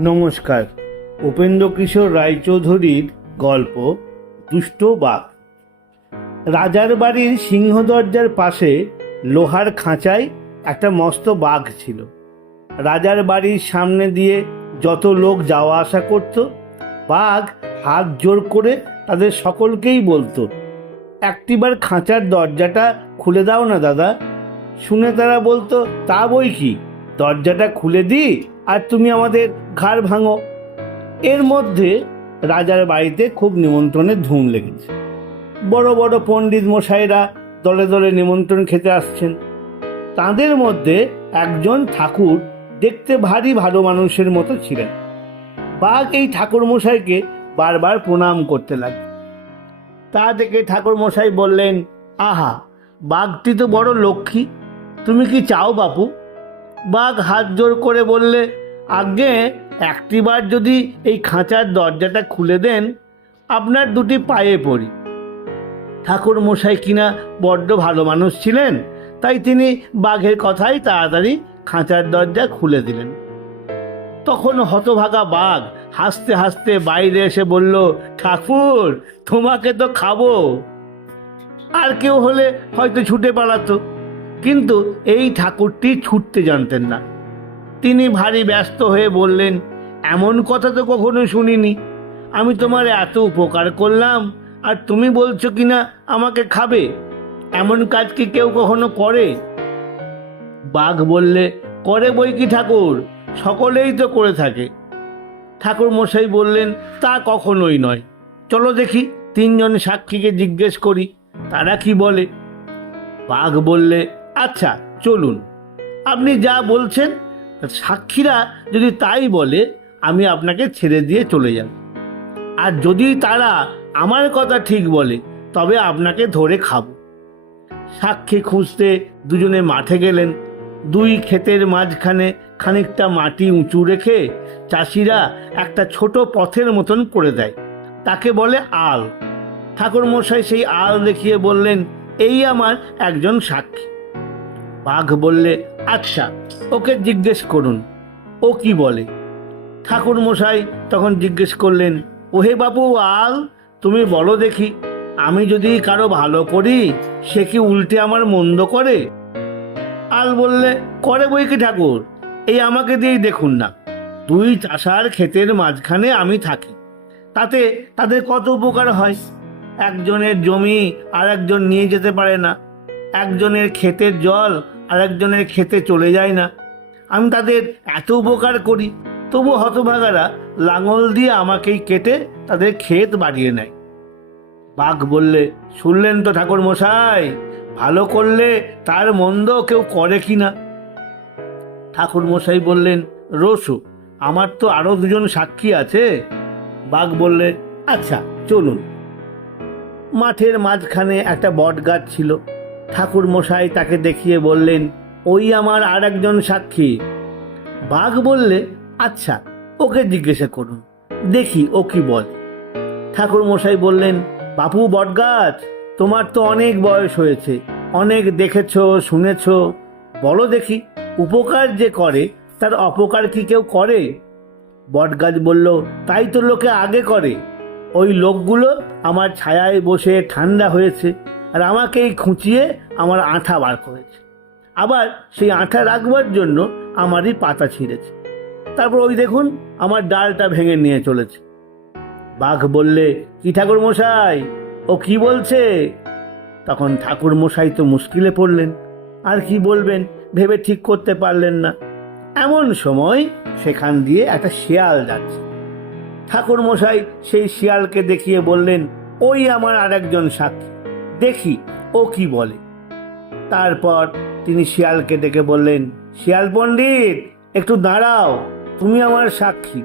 নমস্কার। উপেন্দ্র কিশোর রায়চৌধুরীর গল্প, দুষ্ট বাঘ। রাজার বাড়ির সিংহ দরজার পাশে লোহার খাঁচায় একটা মস্ত বাঘ ছিল। রাজার বাড়ির সামনে দিয়ে যত লোক যাওয়া আসা করত, বাঘ হাত জোর করে তাদের সকলকেই বলতো, একটিবার খাঁচার দরজাটা খুলে দাও না দাদা। শুনে তারা বলতো, তা বই কি? দরজাটা খুলে দিই আর তুমি আমাদের ঘাড় ভাঙো। এর মধ্যে রাজার বাড়িতে খুব নিমন্ত্রণের ধুম লেগেছে। বড় বড় পণ্ডিত মশাইরা দলে দলে নিমন্ত্রণ খেতে আসছেন। তাদের মধ্যে একজন ঠাকুর দেখতে ভারী ভালো মানুষের মতো ছিলেন। বাঘ এই ঠাকুর মশাইকে বারবার প্রণাম করতে লাগল। তা দেখে ঠাকুর মশাই বললেন, আহা, বাঘটি তো বড় লক্ষ্মী। তুমি কি চাও বাপু? বাঘ হাত জোর করে বললে আগে একটিবার যদি এই খাঁচার দরজাটা খুলে দেন, আপনার দুটি পায়ে পড়ি। ঠাকুর মশাই কিনা বড্ড ভালো মানুষ ছিলেন, তাই তিনি বাঘের কথাই তাড়াতাড়ি খাঁচার দরজা খুলে দিলেন। তখন হতভাগা বাঘ হাসতে হাসতে বাইরে এসে বলল, ঠাকুর, তোমাকে তো খাব। আর কেউ হলে হয়তো ছুটে পালাতো। কিন্তু এই ঠাকুরটি ছুটতে জানতেন না। তিনি ভারী ব্যস্ত হয়ে বললেন, এমন কথা তো কখনো শুনিনি। আমি তোমার এত উপকার করলাম, আর তুমি বলছো কি না আমাকে খাবে? এমন কাজ কি কেউ কখনো করে? বাঘ বললে, করে বই কি ঠাকুর? সকলেই তো করে থাকে। ঠাকুর মশাই বললেন, তা কখনোই নয়। চলো দেখি, তিনজন সাক্ষীকে জিজ্ঞেস করি, তারা কি বলে? বাঘ বললে আচ্ছা চলুন। আপনি যা বলছেন সাক্ষীরা যদি তাই বলে, আমি আপনাকে ছেড়ে দিয়ে চলে যাব। আর যদি তারা আমার কথা ঠিক বলে, তবে আপনাকে ধরে খাব। সাক্ষী খুঁজতে দুজনে মাঠে গেলেন। দুই ক্ষেতের মাঝখানে খানিকটা মাটি উঁচু রেখে চাষিরা একটা ছোট পথের মতন করে দেয়। তাকে বলে আল। ঠাকুর মশাই সেই আল দেখিয়ে বললেন, এই আমার একজন সাক্ষী। বাঘ বললে আচ্ছা ওকে জিজ্ঞেস করুন। ও কি বলে? ঠাকুর মশাই তখন জিজ্ঞেস করলেন, ওহে বাপু, আল, তুমি বলো দেখি, আমি যদি কারও ভালো করি, সে কি উল্টে আমার মন্দ করে? আল বললে, করে বই কি ঠাকুর? এই আমাকে দিয়েই দেখুন না। দুই চাষার ক্ষেতের মাঝখানে আমি থাকি। তাতে তাদের কত উপকার হয়? একজনের জমি আর একজন নিয়ে যেতে পারে না। একজনের ক্ষেতের জল আর একজনের খেতে চলে যায় না। আমি তাদের এত উপকার করি তবু হতভাগারা লাঙল দিয়ে আমাকেই কেটে তাদের ক্ষেত বাড়িয়ে নেয়। বাঘ বললে, শুনলেন তো ঠাকুর মশাই, ভালো করলে তার মন্দ কেউ করে কি না? ঠাকুর মশাই বললেন, রসু, আমার তো আরও দুজন সাক্ষী আছে। বাঘ বললে আচ্ছা চলুন। মাঠের মাঝখানে একটা বট গাছ ছিল। ঠাকুর মশাই তাকে দেখিয়ে বললেন, ওই আমার আর একজন সাক্ষী। বাঘ বললে আচ্ছা ওকে জিজ্ঞাসা করুন, দেখি ও কি বল। ঠাকুর মশাই বললেন, বাপু বটগাছ, তোমার তো অনেক বয়স হয়েছে, অনেক দেখেছ, শুনেছো, বলো দেখি, উপকার যে করে, তার অপকার কি কেউ করে? বটগাছ বলল, তাই তো লোকে আগে করে। ওই লোকগুলো আমার ছায়ায় বসে ঠান্ডা হয়েছে আর আমাকেই খুঁচিয়ে আমার আঠা বার করেছে। আবার সেই আঠা রাখবার জন্য আমারই পাতা ছিঁড়েছে। তারপর ওই দেখুন, আমার ডালটা ভেঙে নিয়ে চলেছে। বাঘ বললে, কি ঠাকুর মশাই? ও কি বলছে? তখন ঠাকুর মশাই তো মুশকিলে পড়লেন। আর কি বলবেন, ভেবে ঠিক করতে পারলেন না। এমন সময় সেখান দিয়ে একটা শিয়াল যাচ্ছে। ঠাকুর মশাই সেই শিয়ালকে দেখিয়ে বললেন, ওই আমার আরেকজন সাক্ষী। দেখি, ও কি বলে। তারপর তিনি শিয়ালকে ডেকে বললেন, শিয়াল পণ্ডিত, একটু দাঁড়াও, তুমি আমার সাক্ষী।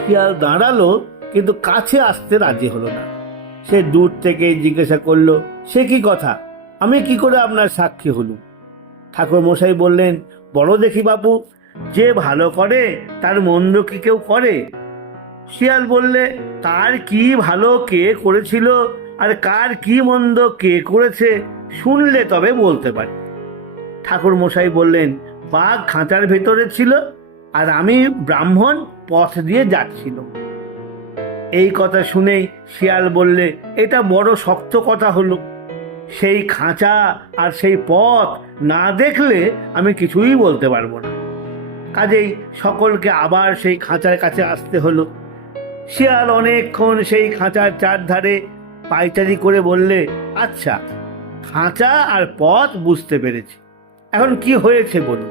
শিয়াল দাঁড়াল, কিন্তু কাছে আসতে রাজি হলো না। সে দূর থেকে জিজ্ঞাসা করল, সে কি কথা? আমি কি করে আপনার সাক্ষী হলুম? ঠাকুর মশাই বললেন, বড় দেখি বাপু, যে ভালো করে, তার মন্দ কি কেউ করে? শিয়াল বললে, তার কি ভালো কে করেছিল আর কার কি মন্দ কে করেছে শুনলে তবে বলতে পারি। ঠাকুর মশাই বললেন, বাঘ খাঁচার ভেতরে ছিল আর আমি ব্রাহ্মণ পথ দিয়ে যাচ্ছিল। এই কথা শুনেই শিয়াল বললে, এটা বড় শক্ত কথা হলো। সেই খাঁচা আর সেই পথ না দেখলে আমি কিছুই বলতে পারব না। কাজেই সকলকে আবার সেই খাঁচার কাছে আসতে হলো। শিয়াল অনেকক্ষণ সেই খাঁচার চারধারে পাইচারি করে বললে আচ্ছা খাঁচা আর পথ বুঝতে পেরেছি। এখন কি হয়েছে বলুন?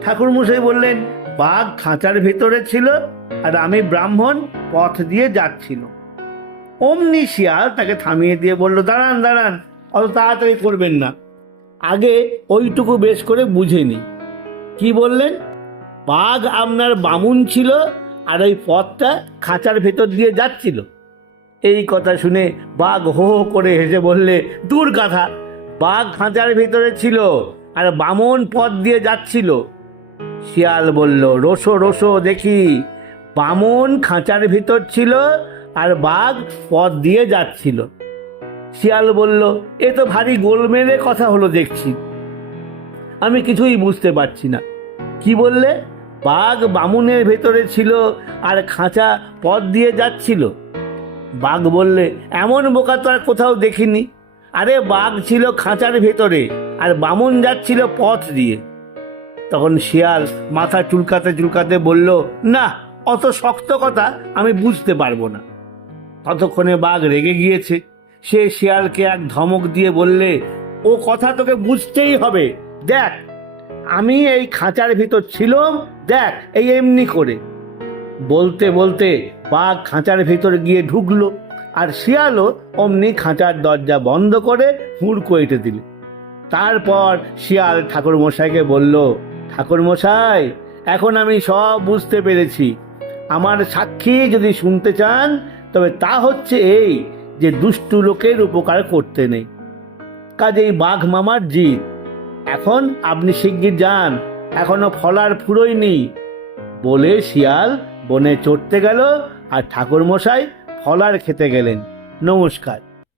ঠাকুরমশাই বললেন, বাঘ খাঁচার ভেতরে ছিল আর আমি ব্রাহ্মণ পথ দিয়ে যাচ্ছিল। অমনি শিয়াল তাকে থামিয়ে দিয়ে বলল, দাঁড়ান দাঁড়ান, অত তাড়াতাড়ি করবেন না। আগে ওইটুকু বেশ করে বুঝে নি। কি বললেন? বাঘ আপনার বামুন ছিল আর ওই পথটা খাঁচার ভেতর দিয়ে যাচ্ছিল। এই কথা শুনে বাঘ হো হো করে হেসে বললে, দূর কথা বাঘ খাঁচার ভিতরে ছিল আর বামন পথ দিয়ে যাচ্ছিল। শিয়াল বলল, রোসো রোসো, দেখি, বামন খাঁচার ভিতর ছিল আর বাঘ পথ দিয়ে যাচ্ছিল। শিয়াল বলল, এ তো ভারী গোলমেলে কথা হলো দেখছি। আমি কিছুই বুঝতে পারছি না। কি বললে? বাঘ বামুনের ভেতরে ছিল আর খাঁচা পথ দিয়ে যাচ্ছিল? বাঘ বললে, এমন বোকা তো আর কোথাও দেখিনি। আরে, বাঘ ছিল খাঁচার ভেতরে, আর বামুন যাচ্ছিল পথ দিয়ে। তখন শিয়াল মাথা চুলকাতে চুলকাতে বলল, না, অত শক্ত কথা আমি বুঝতে পারব না। ততক্ষণে বাঘ রেগে গিয়েছে। সে শিয়ালকে এক ধমক দিয়ে বললে, ও কথা তোকে বুঝতেই হবে, দেখ, আমি এই খাঁচার ভিতর ছিলাম, দেখ, এই এমনি করে। বলতে বলতে বাঘ খাঁচার ভিতর গিয়ে ঢুকলো আর শিয়ালও অমনি খাঁচার দরজা বন্ধ করে হুড়কো এঁটে দিল। তারপর শিয়াল ঠাকুর মশাইকে বলল ঠাকুর মশাই এখন আমি সব বুঝতে পেরেছি। আমার সাক্ষী যদি শুনতে চান, তবে তা হচ্ছে এই যে দুষ্টু লোকের উপকার করতে নেই। কাজেই বাঘ মামার জিত এখন আপনি শিগগির যান, এখনও ফলার ফুরোই নেই। বলে শিয়াল বনে চড়তে গেল আর ঠাকুর মশাই ফলার খেতে গেলেন। নমস্কার।